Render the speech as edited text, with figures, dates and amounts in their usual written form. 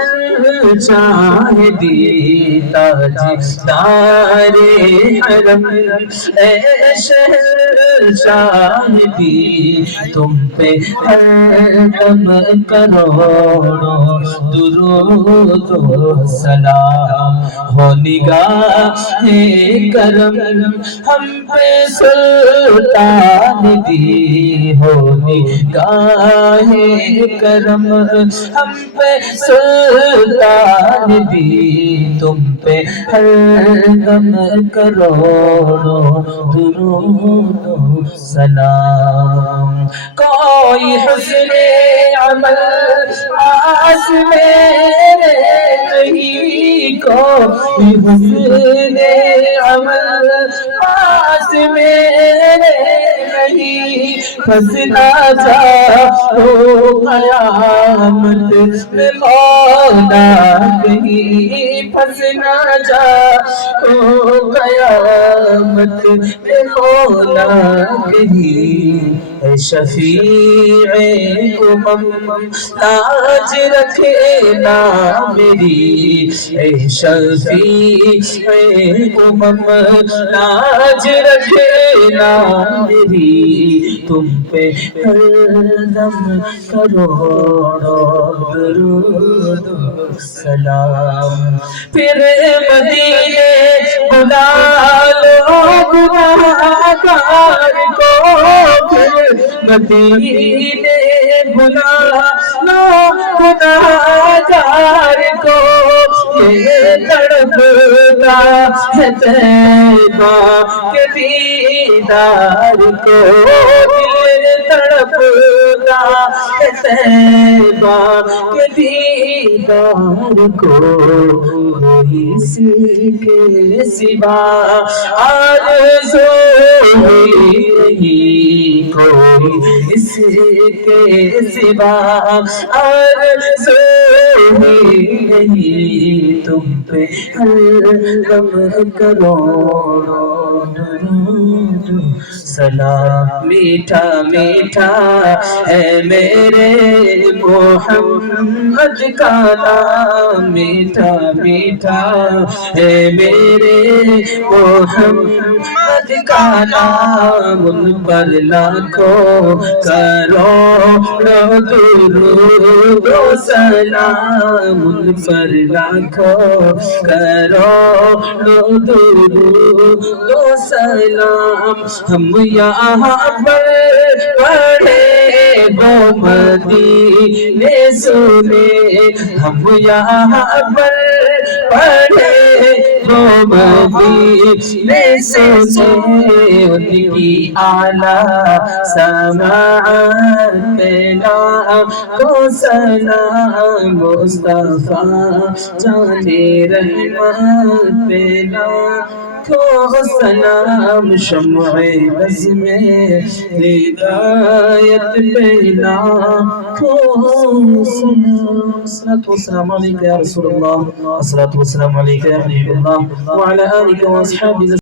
شہنشاہ دی تاجدار حرم، اے شہنشاہ دی تم پہ ہر دم کروڑوں درود و سلام، ہو نگاہ کرم ہم پہ سلطان دی، ہو نگاہ کرم ہم پہ سلطان دی، تم پہ ہر دم کروڑوں درود و سلام۔ کوئی حسن عمل پاس میرے نہیں، کوئی حسن عمل پاس میرے نہیں، پھنسنا چاہو قیامت میں مولا کہیں، پھنسنا چاہو قیامت میں مولا کہیں، اے شفیع امم لاج رکھنا میری، اے شفیع امم لاج رکھنا میری، تم پہ ہر دم کروڑوں درود و سلام۔ پھر مدینے بلا لو گناہگار کو، پھر مدینے بلا لو گناہگار کو، یہ تڑپتا ہے طیبہ کے دیدار کو، یہ تڑپتا ہے طیبہ کے دیدار کو، کوئی اسی کے سوا آرزو نہیں، کوئی اس کے سوا آرزو نہیں، تم پہ ہر دم کروڑوں درود و سلام۔ میٹھا میٹھا ہے میرے محمد کا نام، میٹھا میٹھا ہے میرے محمد کا نام، ان پر لاکھوں کروڑوں درود و سلام، ان پر لاکھوں کروڑوں درود و سلام۔ ہم یہاں پر پڑھے وہ مدینے سنے، ہم یہاں پر پڑھے وہ مدینے سنے، ان کی اعلیٰ سماعت پہ لاکھوں سلام، مصطفیٰ جان رحمت پہ لاکھوں سلام، شمع بز میں ہدایت پہ لاکھوں سلام۔ الصلاة والسلام علیکہ یا رسول اللہ، الصلاة والسلام علیکہ یا حبیب اللہ، وعلی آلہ و اصحابہ